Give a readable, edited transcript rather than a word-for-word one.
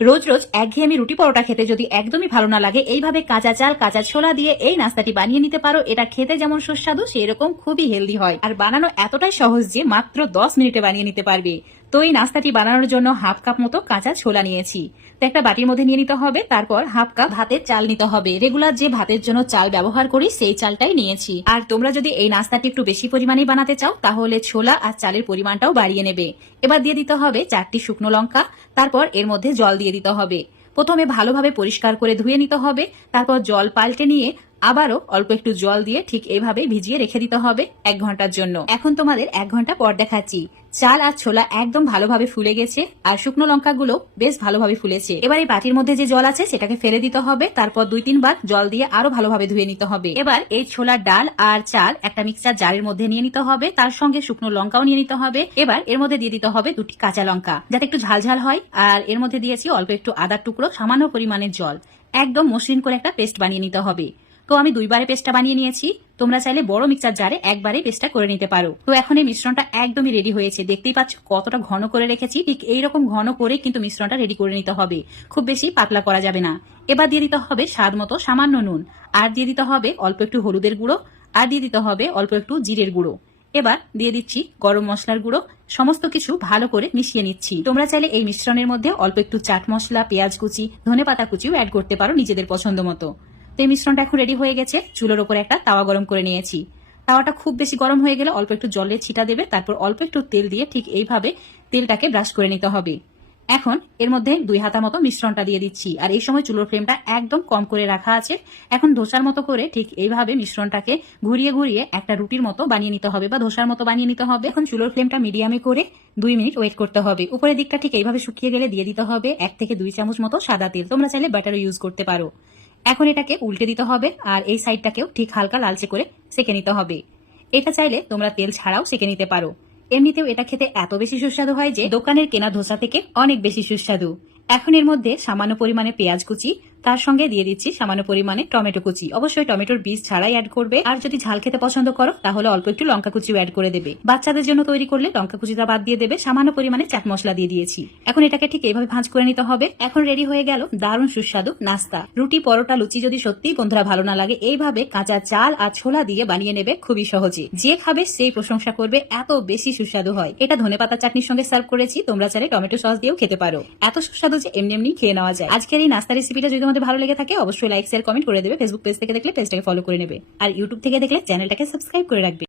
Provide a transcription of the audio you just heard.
রোজ রোজ একঘেয়েমি রুটি পরোটা খেতে যদি একদমই ভালো না লাগে, এইভাবে কাঁচা চাল কাঁচা ছোলা দিয়ে এই নাস্তাটি বানিয়ে নিতে পারো। এটা খেতে যেমন সুস্বাদু সেরকম খুবই হেলদি হয়, আর বানানো এতটাই সহজ যে মাত্র 10 মিনিটে বানিয়ে নিতে পারবে। তো এই নাস্তাটি বানানোর জন্য হাফ কাপ মতো কাঁচা ছোলা নিয়েছি। তো একটা বাটির মধ্যে নিয়ে নিতে হবে। তারপর হাফ কাপ ভাতের চাল নিতে হবে। রেগুলার যে ভাতের জন্য চাল ব্যবহার করি সেই চালটাই নিয়েছি। আর তোমরা যদি এই নাস্তাটি একটু বেশি পরিমাণে বানাতে চাও তাহলে ছোলা আর চালের পরিমাণটাও বাড়িয়ে নেবে। এবার দিয়ে দিতে হবে 4টি শুকনো লঙ্কা। তারপর এর মধ্যে জল দিয়ে দিতে হবে। প্রথমে ভালোভাবে পরিষ্কার করে ধুয়ে নিতে হবে। তারপর জল পাল্টে নিয়ে আবারও অল্প একটু জল দিয়ে ঠিক এইভাবে ভিজিয়ে রেখে দিতে হবে 1 ঘন্টার জন্য। এখন তোমাদের 1 ঘন্টা পর দেখাচ্ছি। চাল আর ছোলা একদম ভালোভাবে ফুলে গেছে, আর শুকনো লঙ্কাগুলো বেশ ভালোভাবে ফুলেছে। এবার এই বাটির মধ্যে যে জল আছে সেটাকে ফেলে দিতে হবে। তারপর 2-3 বার জল দিয়ে আরো ভালোভাবে ধুয়ে নিতে হবে। এবার এই ছোলার ডাল আর চাল একটা মিক্সচার জারের মধ্যে নিয়ে নিতে হবে। তার সঙ্গে শুকনো লঙ্কাও নিয়ে নিতে হবে। এবার এর মধ্যে দিয়ে দিতে হবে 2টি কাঁচা লঙ্কা, যাতে একটু ঝালঝাল হয়। আর এর মধ্যে দিয়েছি অল্প একটু আদার টুকরো, সামান্য পরিমাণের জল। একদম মসৃণ করে একটা পেস্ট বানিয়ে নিতে হবে। তো আমি 2 বারে পেস্টটা বানিয়ে নিয়েছি। তোমরা চাইলে বড় মিক্সচার জারে একবারে পেস্টটা করে নিতে পারো। তো এখন এই মিশ্রণটা একদমই রেডি হয়েছে। দেখতেই পাচ্ছ কতটা ঘন করে রেখেছি। ঠিক এইরকম ঘন করে কিন্তু মিশ্রণটা রেডি করে নিতে হবে, খুব বেশি পাতলা করা যাবে না। এবার দিয়ে দিতে হবে স্বাদ মতো সামান্য নুন, আর দিয়ে দিতে হবে অল্প একটু হলুদের গুঁড়ো, আর দিয়ে দিতে হবে অল্প একটু জিরের গুঁড়ো। এবার দিয়ে দিচ্ছি গরম মশলার গুঁড়ো। সমস্ত কিছু ভালো করে মিশিয়ে নিচ্ছি। তোমরা চাইলে এই মিশ্রণের মধ্যে অল্প একটু চাট মশলা, পেঁয়াজ কুচি, ধনেপাতা কুচিও অ্যাড করতে পারো নিজেদের পছন্দ মতো। তো এই মিশ্রণটা এখন রেডি হয়ে গেছে। চুলোর উপরে একটা তাওয়া গরম করে নিয়েছি। তাওয়াটা খুব বেশি গরম হয়ে গেলে অল্প একটু জলের ছিটা দেবে। তারপর অল্প একটু তেল দিয়ে ঠিক এইভাবে তেলটাকে ব্রাশ করে নিতে হবে। এখন এর মধ্যে 2 হাতা মতো মিশ্রণটা দিয়ে দিচ্ছি, আর এই সময় চুলোর ফ্লেমটা একদম কম করে রাখা আছে। এখন ধোসার মতো করে ঠিক এইভাবে মিশ্রণটাকে ঘুরিয়ে ঘুরিয়ে একটা রুটির মতো বানিয়ে নিতে হবে বা ধোসার মতো বানিয়ে নিতে হবে। এখন চুলোর ফ্লেমটা মিডিয়ামে করে 2 মিনিট ওয়েট করতে হবে। উপরের দিকটা ঠিক এইভাবে শুকিয়ে গেলে দিয়ে দিতে হবে 1 থেকে 2 চামচ মতো সাদা তেল। তোমরা চাইলে বাটারও ইউজ করতে পারো। এখন এটাকে উল্টে দিতে হবে, আর এই সাইডটাকেও ঠিক হালকা লালচে করে সেকে নিতে হবে। এটা চাইলে তোমরা তেল ছাড়াও সেকে নিতে পারো। এমনিতেও এটা খেতে এত বেশি সুস্বাদু হয় যে দোকানের কেনা ধোসা থেকে অনেক বেশি সুস্বাদু। এখন এর মধ্যে সামান্য পরিমাণে পেঁয়াজ কুচি, তার সঙ্গে দিয়ে দিচ্ছি সামান্য পরিমাণে টমেটো কুচি। অবশ্যই টমেটোর বীজ ছাড়াই অ্যাড করবে। আর যদি ঝাল খেতে পছন্দ করো তাহলে অল্প একটু লঙ্কা কুচিও অ্যাড করে দেবে। বাচ্চাদের জন্য তৈরি করলে লঙ্কা কুচিটা বাদ দিয়ে দেবে। সামান্য পরিমাণে চাট মশলা দিয়ে দিয়েছি। এখন এটাকে ঠিক এইভাবে ভাঁজ করে নিতে হবে। এখন রেডি হয়ে গেল দারুণ সুস্বাদু নাস্তা। রুটি, পরোটা, লুচি যদি সত্যিই বন্ধুরা ভালো না লাগে, এইভাবে কাঁচা চাল আর ছোলা দিয়ে বানিয়ে নেবে খুবই সহজে। যে খাবে সেই প্রশংসা করবে, এত বেশি সুস্বাদু হয়। এটা ধনেপাতা চাটনির সঙ্গে সার্ভ করেছি। তোমরা চাইলে টমেটো সস দিয়েও খেতে পারো। এত সুস্বাদু যে এমনি এমনি খেয়ে নেওয়া যায়। আজকের এই নাস্তা রেসিপিটা যদি তোমাদের ভালো লেগে থাকে অবশ্যই লাইক, শেয়ার, কমেন্ট করে দেবে। ফেসবুক পেজ থেকে দেখলে পেজটাকে ফলো করে নেবে, আর ইউটিউব থেকে দেখলে চ্যানেলটাকে সাবস্ক্রাইব করে রাখবে।